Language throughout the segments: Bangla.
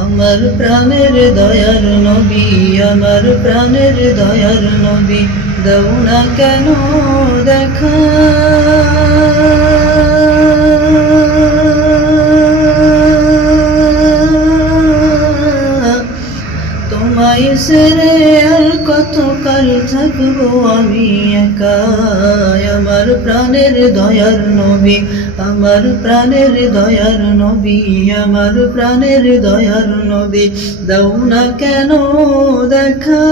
আমার প্রাণের দয়ার নবী, আমার প্রাণের দয়ার নবী, দাও না কেন দেখা। তোমায় ছেড়ে আর কতকাল থাকবো আমি একা। আমার প্রাণের দয়ার নবী, আমার প্রাণের দয়ার নবী, আমার প্রাণের দয়ার নবী, দাও না কেন দেখা।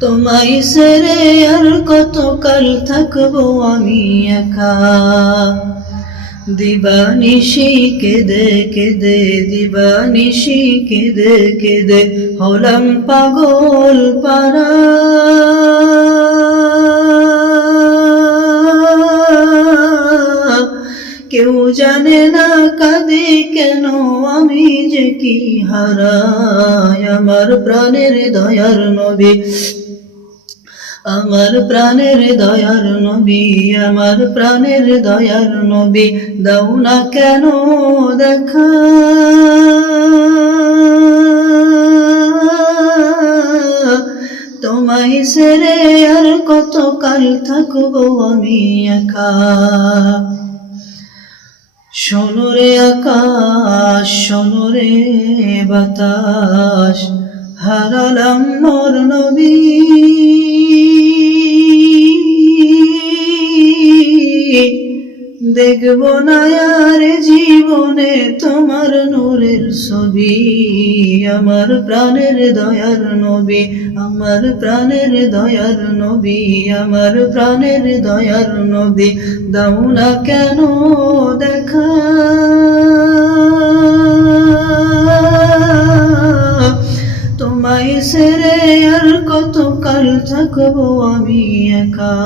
তোমায় ছেড়ে আর কতকাল থাকবো আমি একা। দিবানিশি কেঁদে কেঁদে, দিবানিশি কেঁদে কেঁদে হলাম পাগল পারা। কেউ জানে না কাঁদে কেন, আমি যে কি হারাই। আমার প্রাণের দয়ার নবী, আমার প্রাণের দয়ার নবী, আমার প্রাণের দয়ার নবী, দাও না কেন দেখা। তোমায় ছেড়ে আর কতকাল থাকবো আমি একা। শোনো রে আকাশ, শোনো রে বাতাস, হারালাম মোর নবী। দেখব না আর জীবনে তোমার নূরের ছবি। আমার প্রাণের দয়ার নবী, আমার প্রাণের দয়ার নবী, আমার প্রাণের দয়ার নবী, দাও না কেন দেখা। তোমায় ছেড়ে আর কতকাল থাকবো আমি একা।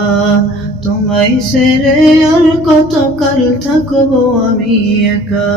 তোমায় ছেড়ে আর কতকাল থাকবো আমি একা।